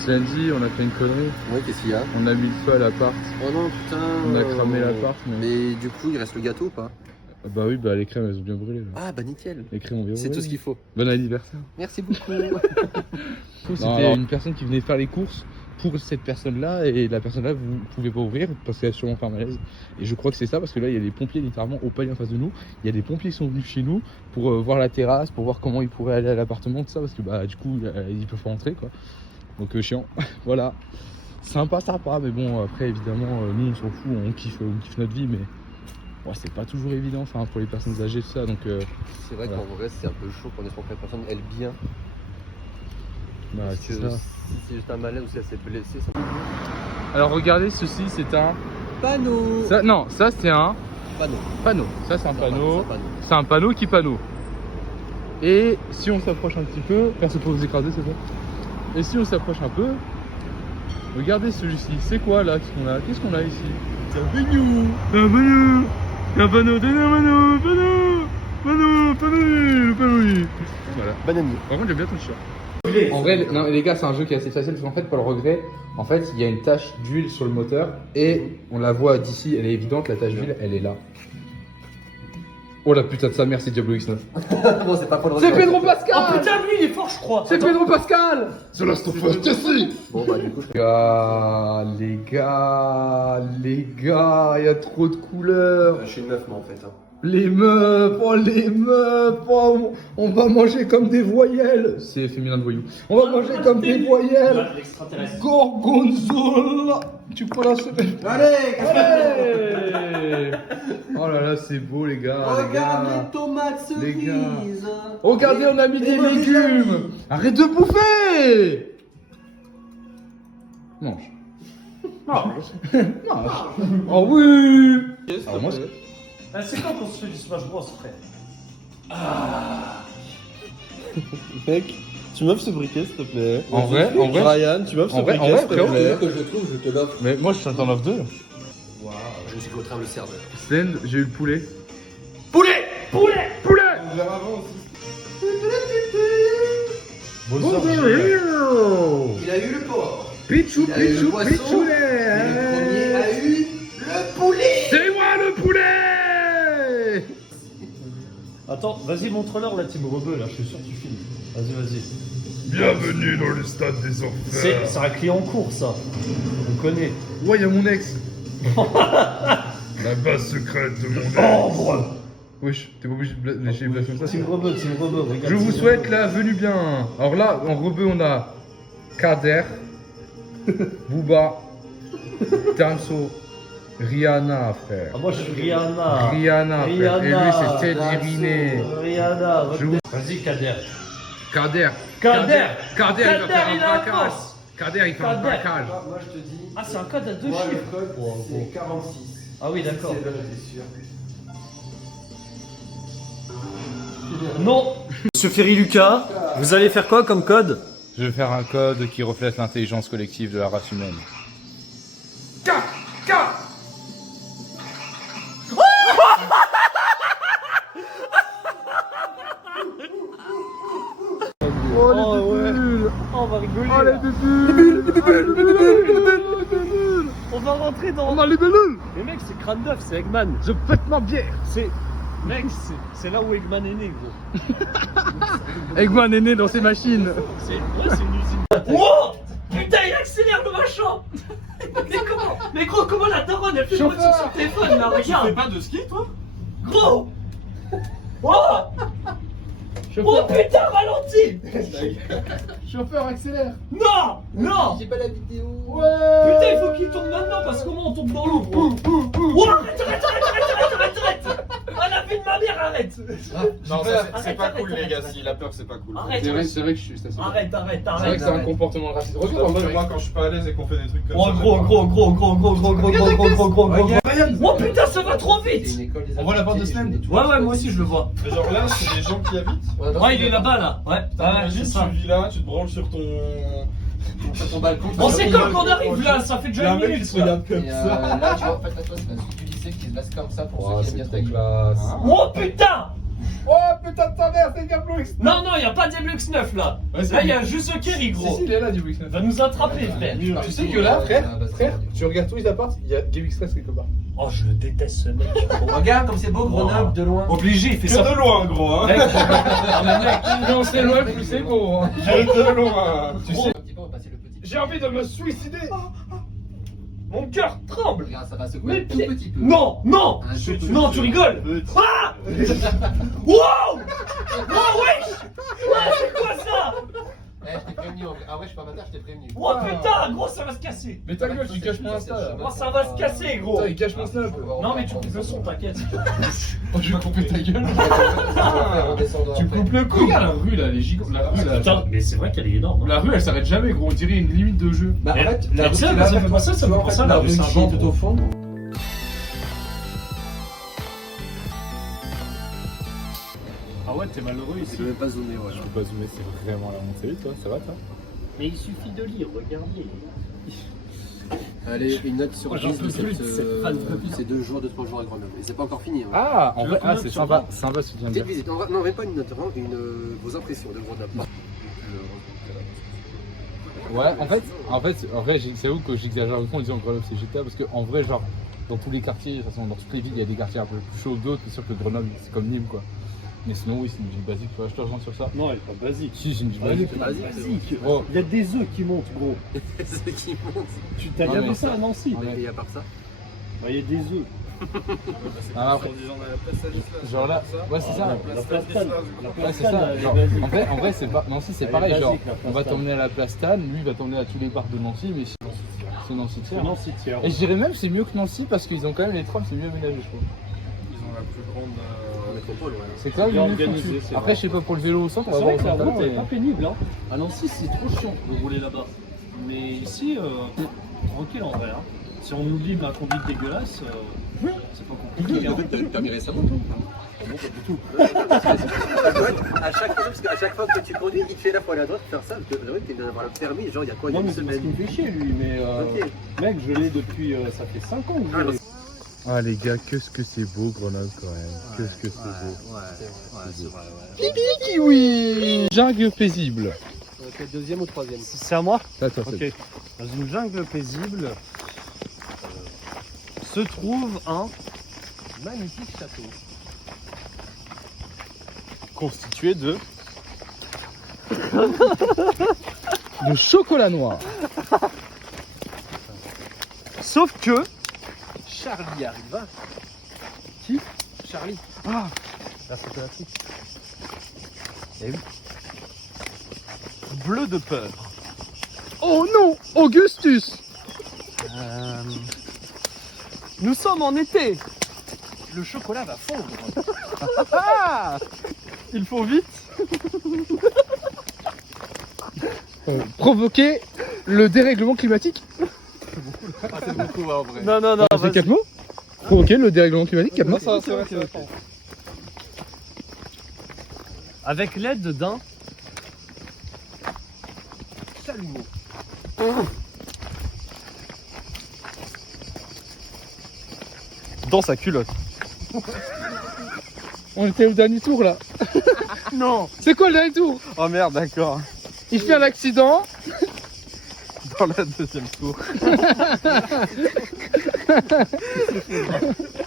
Lundi, on a fait une connerie. Ouais, qu'est-ce qu'il y a? On a mis le feu à l'appart. Oh non, putain. On a cramé l'appart. Mais du coup, il reste le gâteau ou pas? Bah oui, bah les crèmes elles ont bien brûlé. Là. Ah bah nickel. Les crèmes ont bien brûlé. C'est tout ce qu'il faut. Bon anniversaire. Merci beaucoup. C'était une personne qui venait faire les courses pour cette personne-là et la personne-là vous pouvez pas ouvrir parce qu'elle a sûrement fait un malaise. Et je crois que c'est ça parce que là il y a des pompiers littéralement au palier en face de nous. Il y a des pompiers qui sont venus chez nous pour voir la terrasse, pour voir comment ils pourraient aller à l'appartement, tout ça parce que bah du coup ils peuvent pas rentrer quoi. Donc chiant. Voilà. Sympa, mais bon après évidemment nous on s'en fout, on kiffe notre vie mais ouais, c'est pas toujours évident enfin, pour les personnes âgées tout ça donc c'est vrai qu'en vrai c'est un peu chaud quand on est pour que la personne elle bien. Bah, c'est ça. Si c'est juste un malaise ou si elle s'est blessée ça... Alors regardez ceci c'est un panneau. Ça, non ça c'est un panneau. Ça c'est un panneau. C'est un panneau qui panneau. Et si on s'approche un petit peu, personne peut vous écraser c'est ça. Et si on s'approche un peu, regardez celui-ci, c'est quoi là qu'est-ce qu'on a ici? C'est un panneau. Un panneau, voilà. Bananier. Par contre j'aime bien ton t-shirt. En vrai, non, les gars, c'est un jeu qui est assez facile parce qu'en fait, pour le regret, en fait, il y a une tache d'huile sur le moteur et on la voit d'ici, elle est évidente, la tache d'huile, elle est là. Oh la putain de sa mère, c'est Diablo X9. Non, c'est pas pour le regret. C'est Pedro Pascal. Oh putain, lui il est fort, je crois. C'est Pedro Pascal. C'est la Stoffer Tessie. Bon, bah, du coup, les gars, il y a trop de couleurs. Je suis une meuf, moi, en fait. Hein. Les meufs, on va manger comme des voyelles. C'est féminin de voyou. On va manger comme des voyelles. Gorgonzola. Tu peux la semaine. Allez. Oh là là, c'est beau les gars. Regarde les tomates cerises. Regardez, on a mis des légumes. Arrête de bouffer. Mange. Oh oui. Alors moi, c'est quand qu'on se fait du Smash Bros, frère? Mec, tu m'offres ce briquet s'il te plaît. En vrai, Ryan, tu m'offres ce briquet s'il te frérot, plaît. Que je trouve, je te l'offre. Mais moi je t'en offre deux. Waouh, je me suis fait au train le serveur. Send, j'ai eu le poulet. Poulet. Bonsoir. Il a eu le porc. Pichou. Le premier a eu le poulet. C'est moi le poulet. Attends, vas-y, montre-leur la team rebeu là, je suis sûr que tu filmes. Vas-y. Bienvenue dans le stade des enfers. C'est un client en cours ça. On connaît. Ouais, y'a mon ex. La base secrète de mon ex. Ombre. Wesh, t'es pas obligé de lécher les blagues comme ça. Team rebeu, regarde. Je vous souhaite la venue bien. Alors là, en rebeu, on a Kader, Booba, Damso, Rihanna, frère. Ah, moi je suis Rihanna. Rihanna, frère. Et lui, c'est Teddy Riné. Rihanna. Vas-y, Kader, il va faire un braquage. Kader, il fait un braquage. Moi, je te dis. Ah, c'est un code à deux Moi, le chiffres. code, c'est 46. Ah oui, d'accord. C'est vrai, j'étais sûr. Non. Monsieur Ferry Lucas, vous allez faire quoi comme code? Je vais faire un code qui reflète l'intelligence collective de la race humaine. Oh ouais. Oh, on va rigoler. Oh là. les bulles. On va rentrer dans. On a les bulles. Mais mec, c'est Crâne d'œuf, c'est Eggman. Je pète ma bière. Mec, c'est là où Eggman est né, gros. Eggman est né dans ses machines. C'est une usine. Oh putain, il accélère le machin. Mais gros, comment la daronne elle fait le mode sur son téléphone là, regarde. Tu fais pas de ski toi? Gros. Oh Oh putain, ralentis. Chauffeur, accélère. Non. Non. J'ai pas la vidéo. Putain, il faut qu'il tourne maintenant parce que comment on tombe dans l'eau. Oh, arrête. Ah, la vie de ma mère, arrête. Non, c'est pas cool, les gars. S'il a peur, c'est pas cool. Arrête. C'est vrai que je suis stationné. Arrête. C'est vrai que c'est un comportement raciste. Regarde, Moi, quand je suis pas à l'aise et qu'on fait des trucs comme Oh, ça. gros. Oh putain, ça va trop vite. On voit la porte de semaine. Ouais, moi aussi je le vois. Mais genre là, c'est des gens qui habitent. Ouais, il est là-bas là. Ouais, Imagine, c'est ça. tu vis là, tu te branles sur ton balcon. On sait quand qu'on arrive là, ça fait Il y a déjà un une mec qui minute. se regarde comme Et ça. là, tu vois, en fait, la chose, c'est du lycée qui se laisse comme ça pour ceux qui aiment bien ta classe. Oh putain. Oh putain de ta mère, c'est Gablux. Non, il y a pas Diablux 9 là. Là, il y a juste Kerry, gros. Si, il est là, Gablux. Il va nous attraper, frère. Tu sais que là, frère, tu regardes tous les apparts, il y a Gablux 13 quelque part. Oh, je déteste ce mec. Regarde comme c'est beau, Grenoble, de loin. Obligé, il fait Que ça. de loin, gros, hein. Mec, Plus on s'éloigne, plus c'est beau. Hein. De loin. Tu sais, un petit peu, on va passer le petit. J'ai envie de me suicider. mon cœur tremble. Regarde, ça va secouer Mais un tout petit peu. non, Un tout petit non, peu. tu rigoles. Ah. Wow. Oh, wesh. Ouais, c'est quoi ça? Eh, je t'ai prévenu. Ah ouais, je suis pas bâtard, je t'ai prévenu. Oh putain, gros, ça va se casser. Mais ta gueule, tu caches mon Insta là. Oh, ça va se casser, gros. Putain, il cache mon Snap. Non, mais tu coupes le son, t'inquiète. Oh, je vais couper ta gueule. Tu Coupe le coup. Regarde la rue là, elle est gigante. La rue là. Putain, mais c'est vrai qu'elle est énorme. La rue elle s'arrête jamais, gros. On dirait une limite de jeu. Bah, en fait, la Mais rue, tu sais, c'est ça là, me fait penser, ça me fait penser à la rue qui est Saint-Jean. tout au fond. Ah ouais, t'es malheureux ici. Je vais pas zoomer, ouais. Je peux pas zoomer, c'est vraiment la montée, toi, ça va toi? Mais il suffit de lire, regardez. Allez, une note sur Oh, j'en 10 peux de plus de cette fan de ces 2 jours, 2-3 jours à Grenoble. Et c'est pas encore fini. Hein. Ah, en Tu vrai, veux combien c'est sur sympa, 20? sympa ce que tu viens de Petite dire. visite, non, même pas une note, vraiment vos impressions de Grenoble. Ouais, en vrai, c'est où que j'exagère beaucoup en disant Grenoble c'est GTA parce qu'en vrai, genre, dans tous les quartiers, de toute façon, dans toutes les villes, il y a des quartiers un peu plus chauds que d'autres. C'est sûr que Grenoble, c'est comme Nîmes, quoi. Mais sinon, oui, c'est une ville basique. Tu vois, je te rejoins sur ça. Non, elle est pas basique. Si, c'est une ville basique. Basique. Oh. Il y a des œufs qui montent, gros. C'est qui monte. Tu t'as Non, déjà mais vu ça à Nancy? Et à part ça, Bah, il y a des œufs. Ah, après, genre là, ouais, c'est ça. La plastane. Ouais, c'est ça. Genre, en vrai, c'est pas. Nancy, c'est Elle est pareil. Genre, basique, la on va plastane. t'emmener à la Plastane, lui, il va t'emmener à tous les bars de Nancy, mais c'est Nancy tiers. Nancy tiers. Et je dirais même c'est mieux que Nancy parce qu'ils ont quand même les trams, c'est mieux aménagé, je trouve. Ils ont la plus grande. métropole, ouais. C'est quand même bien mieux organisé, foutu. c'est Après, vrai. je sais pas pour le vélo au centre, on va C'est voir vrai que au la centre. route est pas pénible, hein. À Nancy, c'est trop chiant de rouler là-bas. Mais ici, tranquille en vrai. Hein. Si on oublie ma conduite dégueulasse, c'est pas compliqué. Hein. T'as eu le permis récemment, toi? Non, pas du tout. À chaque fois que tu conduis, il te fait là pour aller à droite faire ça. Parce que tu viens d'avoir le permis, genre il y a quoi, il y a Non, une mais c'est parce semaine. qu'il me fait chier lui, mais Ok. mec, je l'ai depuis. Ça fait 5 ans que je l'ai. Ah les gars, qu'est-ce que c'est beau Grenoble quand même. Qu'est-ce que c'est beau. c'est vrai, ouais. Oui, jungle paisible. Quel deuxième ou troisième? C'est à moi? Attends, Ok. Dans une jungle paisible se trouve un magnifique château constitué de Le chocolat noir. sauf que Charlie arriva. Qui? Charlie. ah la chocolaterie. Eh oui. Bleu de peur. Oh non, Augustus. Nous sommes en été. Le chocolat va fondre. Il faut vite. Provoquer le dérèglement climatique. Ah, c'est beaucoup, en vrai. Non, non, non. C'est 4 mots. Provoquer le dérèglement climatique, 4 mots. Avec l'aide d'un Chalumeau. dans sa culotte. On était au dernier tour là. Non. C'est quoi le dernier tour? Oh merde, d'accord. Il fait un accident. Dans la deuxième tour.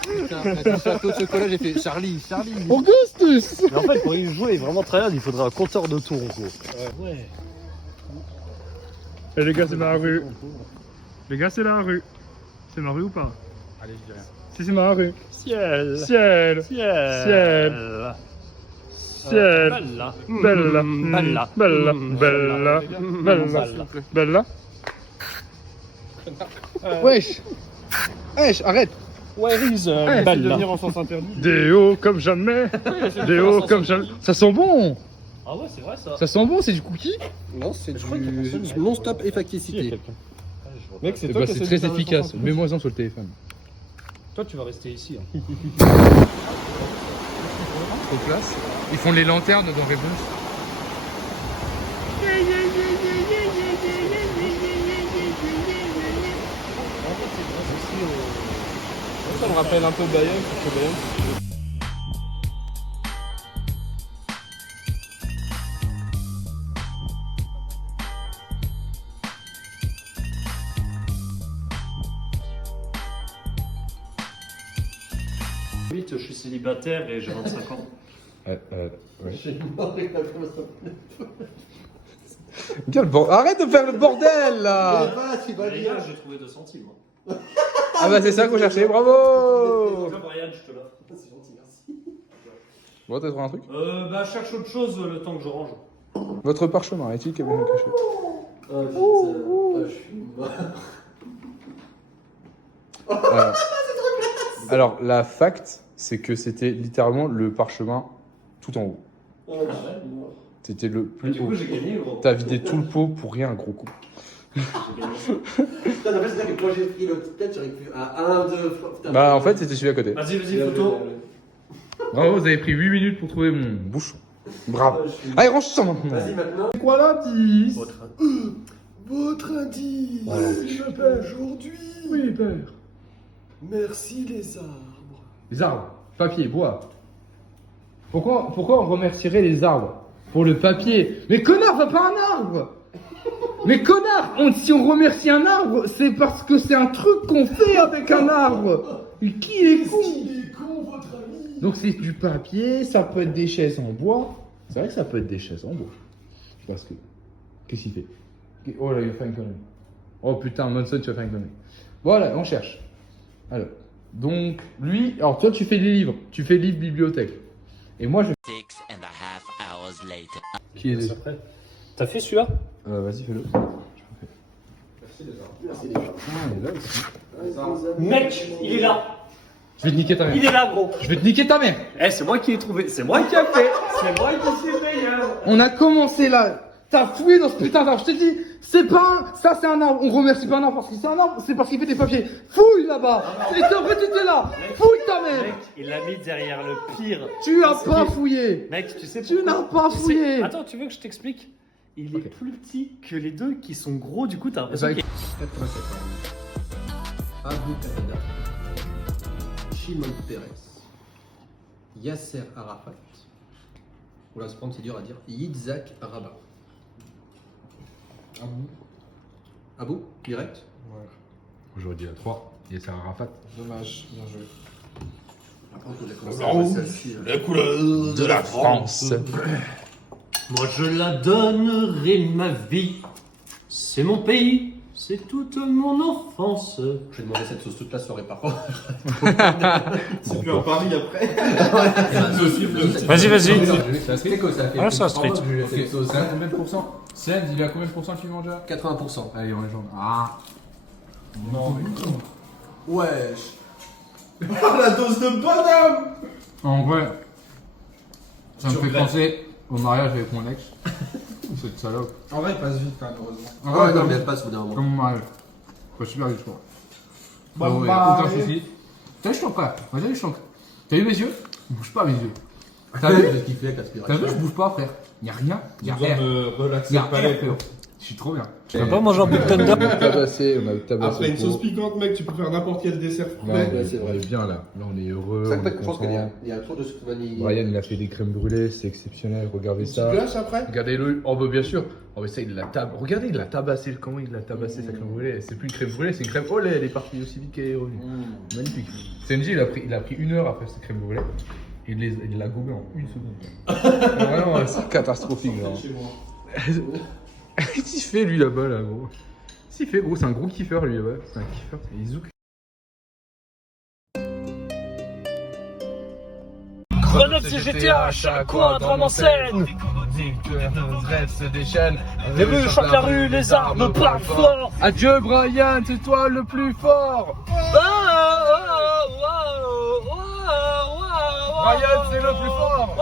Putain, avec le château de chocolat, j'ai fait Charlie. Augustus. Mais en fait, pour y jouer vraiment très bien, il faudrait un compteur de tours, gros. Ouais. Eh les gars, c'est ma rue. Les gars, c'est la rue. C'est ma rue ou pas? Allez, je dis rien. Si, c'est ma rue. Ciel. Ciel. Ciel. Ciel. ciel. Bella. Bella. Bella. Bella. Bella. Bella. Bella. Wesh. Wesh, arrête. Where is Ouais, Bella? en sens interdit. Déo comme jamais. Déo comme jamais. Ça sent bon. Ah ouais, c'est vrai ça. Ça sent bon, c'est du cookie. Non, c'est Je crois qu'il y a personne, du non-stop efficacité. Mec, c'est très efficace. Mets-moi-en sur le téléphone. Toi, tu vas rester ici. Hein. Trop classe. Ils font les lanternes dans Réponse. Ça me rappelle un peu Bayonne, parce que Bayonne, Je suis célibataire et j'ai 25 ans. Ouais. J'ai demandé la conversation. Arrête de faire le bordel là. Tu vas Les lire. gars, j'ai trouvé 2 centimes. Ah bah c'est ça qu'on cherchait, bravo. Brian, je te l'offre. C'est gentil, merci. Bon, t'as trouvé un truc? Bah, cherche autre chose le temps que je range. Votre parchemin est-il bien caché? Oh putain, je suis mort. Alors, la fact, c'est que c'était littéralement le parchemin tout en haut. Oh, je suis mort. C'était le plus Du haut. coup, j'ai gagné, gros. T'as vidé tout le pot pour rien, gros coup. Putain, en fait, c'est-à-dire que quand j'ai pris l'autre tête, j'aurais pu à 1, 2, putain. Bah, en fait, c'était celui à côté. Vas-y, photo. Bravo, vous avez pris 8 minutes pour trouver mon bouchon. Bravo. Allez, range ça maintenant. Vas-y, maintenant. C'est quoi l'indice? Votre indice. Je m'appelle aujourd'hui. Oui, père. Merci les arbres. Les arbres, papier, bois. Pourquoi on remercierait les arbres? Pour le papier. Mais connard, va pas un arbre! Mais connard, si on remercie un arbre, c'est parce que c'est un truc qu'on fait avec un arbre. Et qui est con? Il est con, votre ami. Donc c'est du papier, ça peut être des chaises en bois. C'est vrai que ça peut être des chaises en bois. Parce que... Qu'est-ce qu'il fait? Oh là, il va faire une connerie. Oh putain, Monson, tu vas faire une connerie. Voilà, on cherche. Alors, donc, lui... Alors toi, tu fais des livres. Tu fais livre bibliothèque. Et moi, je... 6.5 hours later. Qui est... T'as fait celui-là? Vas-y, fais-le. Merci les gens. Ah, il est là aussi. Mec, il est là. Je vais te niquer ta mère. Il est là, gros. Je vais te niquer ta mère. Eh, c'est moi qui l'ai trouvé. C'est moi qui a fait. C'est moi qui suis meilleur. On a commencé là. T'as fouillé dans ce putain d'arbre. Je te dis, c'est pas un... Ça, c'est un arbre. On remercie pas un arbre parce que c'est un arbre. C'est parce qu'il fait des papiers. Fouille là-bas. Et en fait, tu étais là. Fouille ta mère. Mec, il l'a mis derrière le pire. Tu as pas fouillé. Mec, tu sais Tu pourquoi? n'as pas Tu sais- fouillé. Attends, tu veux que je t'explique? Il est plus petit que les deux qui sont gros, du coup, t'as l'impression Bah, qu'il... 87 ans. Abu Qatada. Shimon Peres. Yasser Arafat. Oula, c'est dur à dire. Yitzhak Rabin. Abou, direct. J'aurais dit à 3. Et c'est Arafat. dommage, bien joué. Après, on a commencé à passer celle-ci, La couleur De la France. Moi, je la donnerai ma vie. C'est mon pays. C'est toute mon enfance. Je vais demander cette sauce toute la soirée par contre. C'est plus un pari après. Vas-y. C'est quoi ça fait Ah, c'est un street. cette sauce. Combien de pourcents? Send, il est à combien de pourcents tu manges là? 80%. Allez, on les joue. Ah. Non. Wesh. La dose de bonhomme. En vrai, ça me fait penser au mariage avec mon ex. Cette salope. En vrai, il passe vite quand même, heureusement. Ah Ouais, non, mais elle passe au bout d'un moment. Comme mon mariage. Pas super vite, je crois. Bah, ouais, bah, aucun ouais. souci. T'as vu, je t'en frère. Vas-y, je t'en. T'as vu mes yeux? Je bouge pas mes yeux. T'as T'as vu? vu ce qu'il fait avec T'as l'aspiration? vu, je bouge pas, frère. Y'a rien. Y'a Besoin rien. de relaxer Y'a le rien, palais. frère. Je suis trop bien. Tu veux pas manger un bout de thunder? On a tabassé Après une le sauce pot. piquante, mec, tu peux faire n'importe quel dessert. Non, Mec, mais c'est on vrai. est bien là. Là, on est heureux. C'est on vrai est que je pense qu'il content. y a trop de sucre vanille. Brian, il a fait des crèmes brûlées, c'est exceptionnel. Regardez Tu ça. gâches après? Regardez-le. Oh, bah, bien sûr. Oh, mais ça, il l'a Regardez, il l'a tabassé. Comment il l'a tabassé sa crème brûlée? C'est plus une crème brûlée, c'est une crème. Oh là, elle est partie aussi vite qu'elle est revenue. Magnifique. CNJ, il a pris 1 heure à faire sa crème brûlée. Il l'a gobé en 1 seconde. Vraiment, c'est catastrophique. Qu'est-ce qu'il fait lui là-bas, là, gros? Qu'est-ce qu'il fait, gros? C'est un gros kiffeur, lui là-bas. C'est un kiffeur. Il zouk. Grenoble c'est GTA, chaque coin un drame en scène. Rêve se déchaîne. Les rues chantent la rue, les armes parlent fort. Adieu Brian, c'est toi le plus fort. Brian, c'est le plus fort.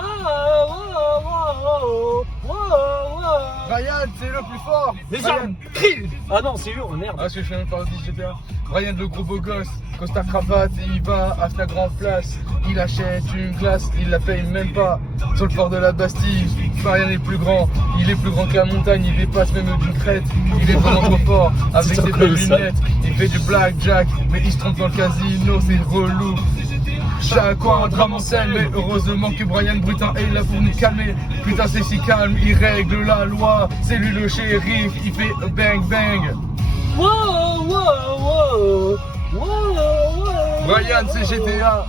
Brian, c'est le plus fort. Les armes crient. Ah non, c'est eux, merde. Ah, parce que je fais même pas aussi GTA. Brian, le gros beau gosse, costard cravate, et il va à sa grande place. Il achète une glace, il la paye même pas. Sur le port de la Bastille, Brian est plus grand. Il est plus grand que la montagne, il dépasse même d'une crête. Il est vraiment trop fort, avec ses belles lunettes. Il fait du blackjack, mais il se trompe dans le casino, c'est relou. Chaque coin un drame en scène, mais heureusement que Brian Brutin est là pour nous calmer. Putain c'est si calme, il règle la loi. C'est lui le shérif, il fait bang bang. Brian c'est GTA.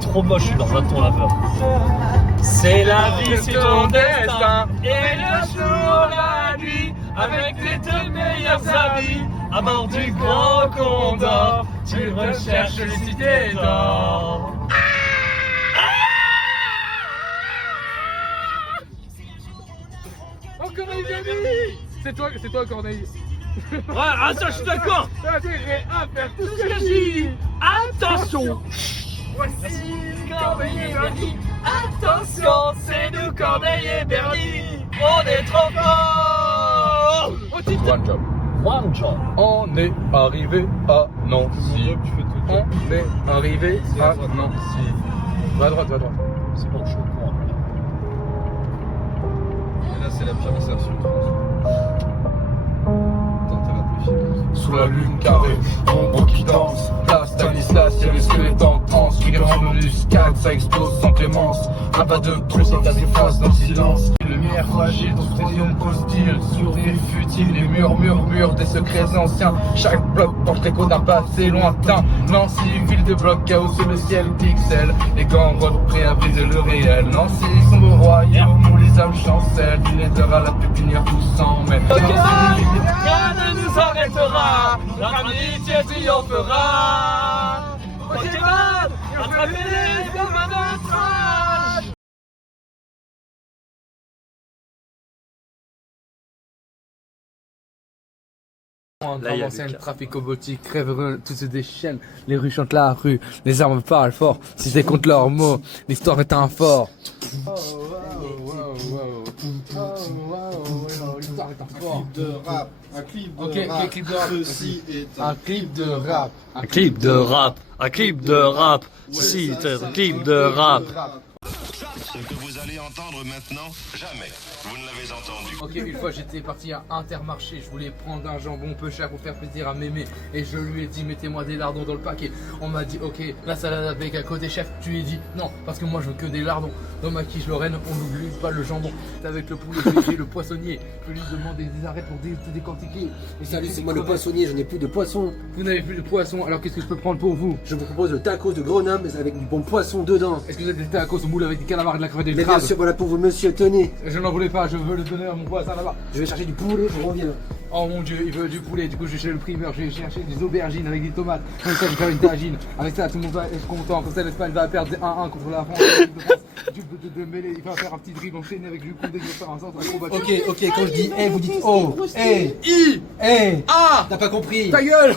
Trop moche, je suis dans un ton laveur. C'est la vie, c'est ton destin. Et le jour, la nuit, avec tes deux meilleurs amis. À bord du grand Condor, tu recherches les cités d'or. Oh Corneille Bibi, c'est toi Corneille. Ouais, ah ça je suis d'accord. T'as intérêt à faire tout Ce que je dis, attention. Voici Corneille et Bernie. Attention, c'est nous Corneille et Bernie. On est trop forts. One job. One job. On est arrivé à Nancy. On est arrivé à Nancy. Va à droite, va à droite. C'est bon, je suis au courant. Et là, c'est la pire insertion. Sous la lune carrée, ombre qui danse. Place Stanislas, il y a le squelette en transe. Il est revenu 4, ça explose sans clémence. Rabat de plus, et ça s'efface dans le silence. Lumière fragile, dans tes yeux hostiles. Sourire futile, les murmures des secrets anciens. Chaque bloc porte l'écho d'un passé lointain. Nancy, ville de blocs, chaos sur le ciel, pixel. Les gants rôdent prêts à briser le réel. Nancy, sombre royaume où les âmes chancellent. Du nether à la pépinière, tout s'en mêle. Rien ne nous arrêtera, notre amitié triomphera. Pokémon, attrapez-les comme un naufrage. Là, il y a le trafic robotique, crève, tout se déchaîne, les rues chantent la rue, les armes parlent fort, si c'est contre leurs mots, l'histoire est un fort. L'histoire est un fort. De rap, un clip de Ok, rap. clip de rap. Ceci est Un clip de rap. Un clip de rap, un clip de rap. Si, c'est un clip de rap. Ce que vous allez entendre maintenant, jamais vous ne l'avez entendu. Ok, une fois j'étais parti à Intermarché, je voulais prendre un jambon peu cher pour faire plaisir à mémé. Et je lui ai dit mettez-moi des lardons dans le paquet. On m'a dit ok, la salade avec à côté chef. Tu lui ai dit non, parce que moi je veux que des lardons. Dans ma quiche Lorraine, on n'oublie pas le jambon. Avec le poulet, j'ai le poissonnier. Je lui demande des arrêts pour te décortiquer. Et salut, c'est moi le poissonnier, je n'ai plus de poisson. Vous n'avez plus de poisson, alors qu'est-ce que je peux prendre pour vous? Je vous propose le tacos de Grenoble mais avec du bon poisson dedans. Est-ce que vous avez des tacos au moule avec des calamars et de la crevette et Mais du crabe? bien sûr, voilà pour vous monsieur, tenez. Je n'en voulais pas, je veux le donner à mon voisin là-bas. Je vais chercher du poulet, je reviens. Oh mon dieu, il veut du poulet, du coup je vais chez le primeur, je vais chercher des aubergines avec des tomates. Comme ça je vais faire une tagine. Avec ça tout le monde va être content, comme ça l'Espagne va perdre 1-1 contre la France. De mêler, il va faire un petit dribble enchaîné avec Jules Koundé, il va faire un sens acrobatique. Ok, quand je dis hey, vous dites oh, hey, I, hey, A. t'as pas compris. Ta gueule.